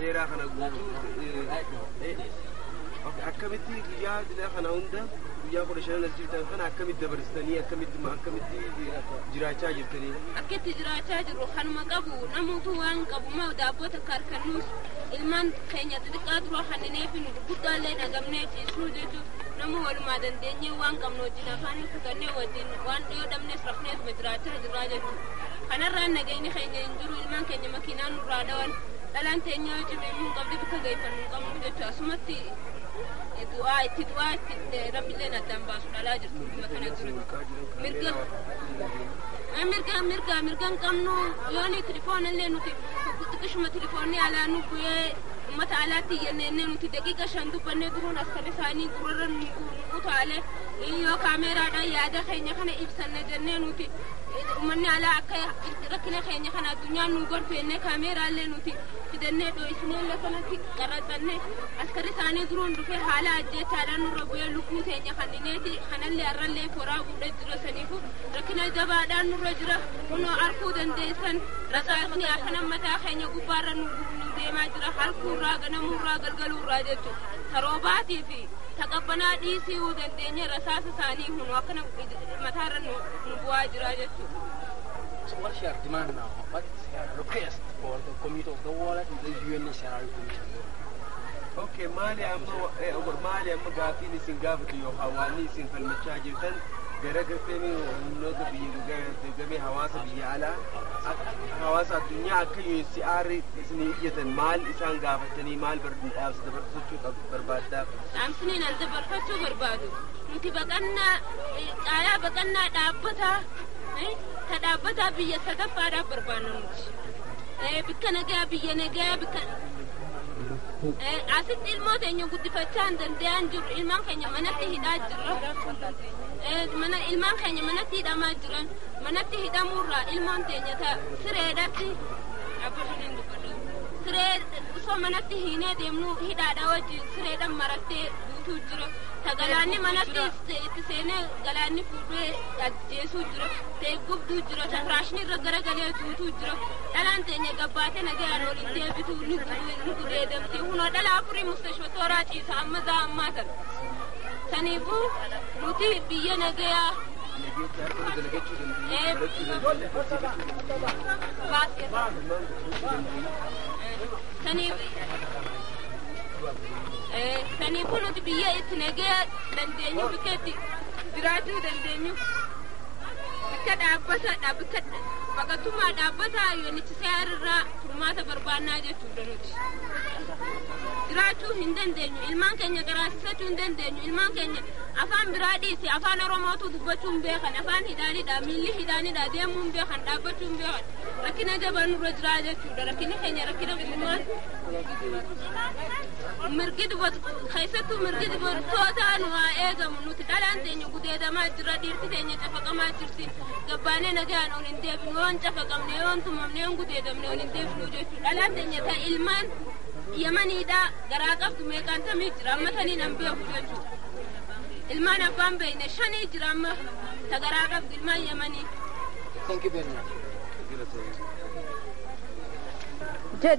dheeraa kana guutuu akkamitti guyyaa dilaa kana hunda guyyaa 15 jirtan kana akkamitti dabarsitanii akkamitti jiraachaa jirtanii? Akkamitti jiraachaa jirru kanuma qabu namoota waan qabu maa daabbota karkannuus ilmaan keenya xixiqqaa dura hanninee fi guddaallee dhagamnee ciisnuu jechuudha. Nama walumaa dandeenyee waan qabnu wajjin afaan fudhannee wajjin waan dhiyoo dhabnees rafnees jiraachaa jirraa jechuudha. Kanarraan nageenyi keenya hin jiru ilmaan keenya makiinaan nurraa dhawan dhalaan teenyaa cimee hin qabdi bakka geeffannu hin qabnu jechuudha. Asumatti du'aa itti rabbiillee addaan baasu dhalaa jirtu makana jiru. Mirgaan qabnu yooni telefoonillee nuti xiqqishuma telefoonni alaa nu bu'ee ummata alaatti yennee nuti daqiiqa 5 dubbannee duruun askari isaanii gurra nu utaalee yoo kaameeraadhaan yaada keenya kana ibsanne jennee nuti ummanni alaa akka rakkina keenya kana addunyaan nu gorfeenne kaameeraallee nuti fidannee dho'isinee kanatti qarraxannee askari isaanii duruun dhufee haala ajjeechaadhaan nurra bu'ee lubbuu teenya kannineeti kanallee har'allee foraa fuudhee jira saniifu rakkina jabaadhaan nurra jira kunoo arguu dandeessan rasaasni akkanan mataa keenya gubbaarra nu deemaa jira halkuurraa ganamuurraa galgaluurraa jechuudha taroobaatii fi taqabbanaa dhiisii dandeenye rasaasa isaanii hunu akkana mataarra nu bu'aa jira jechuudha. So what's your demand now? What's your request for the community of the world and the UNHCR Commission? Okay, mali amma gaaffiin isin gaafatu yoo hawaasni isin falmachaa jirtan gara gartee humnoota biyya gamee hawaasa biyya alaa hawaasa addunyaa akka UNHCR isin iyyatan maal isaan gaafatanii maal dhaamsa dabarfachuu barbaaddaaf? Dhaamsni nan dabarfachuu barbaadu nuti caalaa baqannaa dhaabbataa ta dhaabbataa biyya sadaffaadhaaf barbaanna nuti bikka nagaa biyya nagaa bikka asitti ilmoo teenya guddifachaa hin danda'an jiru ilmaan keenya manatti hidhaa jirra ilmaan keenya manatti hidhamaa jiran manatti hidhamuurraa ilmoon teenya ta sireedhatti siree osoo manatti hiinee deemnu hidhaadhaa wajjin sireedhaan marattee duutuu jira ta galaanni manatti itti seenee galaanni fuudhee ajjeesuu jira ta'e gubduu jira ta firaashni irra garagalee duutuu jira dhalaan teenya gabbaatee nagaan waliin deebituu nu gudeedamti hunoo dhalaa afurii mustashfatooraa ciisa amma zaa'ammaa tan saniifuu nuti biyya nagayaa saniifuu nuti biyya itti nagaya dandeenyu bikka itti jiraachuu dandeenyu bikka baqattummaa dhaabbataa UNHCR irraa furmaata barbaannaa jechuudha nuti jiraachuu hin dandeenyu ilmaan keenya garaasisachuu hin dandeenyu ilmaan keenya afaan biraa dhiisi afaan oromootu dubbachuu hin beekan afaan hidhaanidha miilli hidhaanidha deemuu hin beekan dhaabbachuu hin beekan rakkina jabaa nurra jiraa jechuudha rakkinni keenya rakkina bilisummaan mirgi keessattuu mirgi dubartootaa nu haa eegamu nuti dhalaan teenya gudeedamaa jira dhiirti teenya cafaqamaa jirti gabbaanee nagaan ol hin deebinu yoon cafaqamne yoon tumamne yoon gudeedamne ol hin deebinu jechuudha dhalaan teenya ta ilmaan yamaniidha garaa qabdu meeqaantamii jira amma taniin an beeku jechuudha ilmaan abbaan beeyne 5 jira amma ta garaa qabdu ilmaan yamanii. Thank you very much. Jed.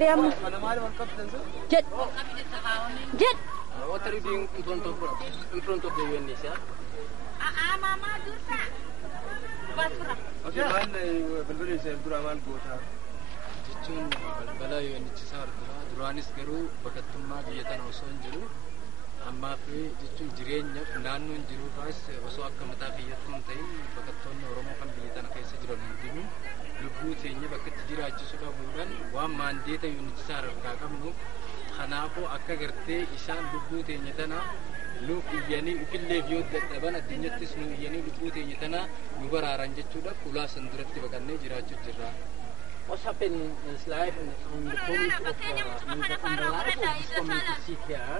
What are you doing in front of the UNHCR? Mama Dursa. Okay, balbalin saya duraman goota. Jechuun balbala UNHCR duraanis garuu baqattummaa biyya tana osoo hin jiru ammaa fi jechuun jireenyaaf naannoon jiruufis osoo akka mataa biyyattuu hin ta'in baqattoonni Oromoo kan biyya tana keessa jiran hundinuu lubbuu teenya bakka itti jiraachisuu dhabuudhaan waan maandeeta UNHCR harkaa qabnu kanaafuu akka gartee isaan lubbuu teenya tana nuuf iyyanii ufillee yoo dadhaban addunyattis nu iyyanii lubbuu teenya tana nu baraaran jechuudhaaf ulaa san duratti baqannee jiraachuu jirra. What's happening in his life and on the community of the life of this community here?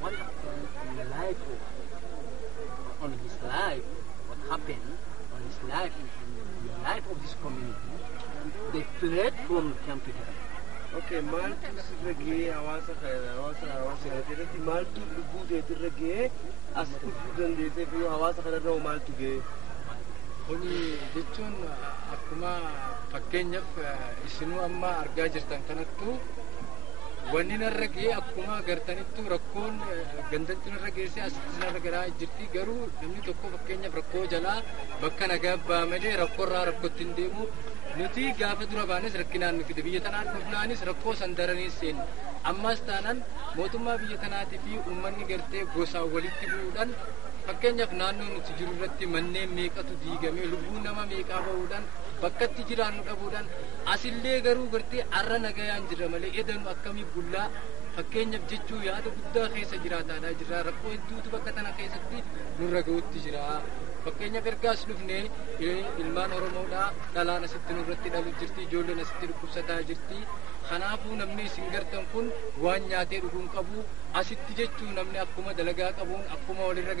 What happened in the life on his life? What happened on his life in the life of this community? They fled from camp here. Okay, maaltu sirra gahee hawaasa kanatti maaltu lubbuu teetirra gahee as dhufuu dandeessee fi hawaasa kanarra maaltu gahee? Kuni jechuun akkuma fakkeenyaaf isinuu amma argaa jirtan kanattu wanni narra gahee akkuma agartanittu rakkoon gandatti narra geessee asitti narra garaa jirti garuu namni tokko fakkeenyaaf rakkoo jalaa bakka nagaa ba'aa malee rakkoorraa rakkootti hin deemu. Nuti gaafa dura baanes rakkinaan nuti biyya tanaan dhufnaanis rakkoo san daranii seenna. Ammas taanaan mootummaa biyya tanaatii fi uummanni gartee gosaan walitti bu'uudhaan fakkeenyaaf naannoo nuti jiru irratti manneen meeqatu diigamee lubbuu nama meeqaa bahuudhaan bakkatti jiraannu dhabuudhaan asillee garuu gartee arra nagayaan jirra malee edanu akkamii bullaa fakkeenyaaf jechuu yaada guddaa keessa jiraataadhaa jirra rakkoo hedduutu bakka tana keessatti nurra ga'utti jira. Fakkeenyaaf ergaas dhufnee ilmaan Oromoodhaa dhalaan asitti nurratti dhalu jirti ijoolleen asitti dhukkubsataa jirti. Kanaafuu namni isin gartan kun waan nyaatee dhuguun qabu asitti jechuu namni akkuma dalagaa qabuun akkuma walirra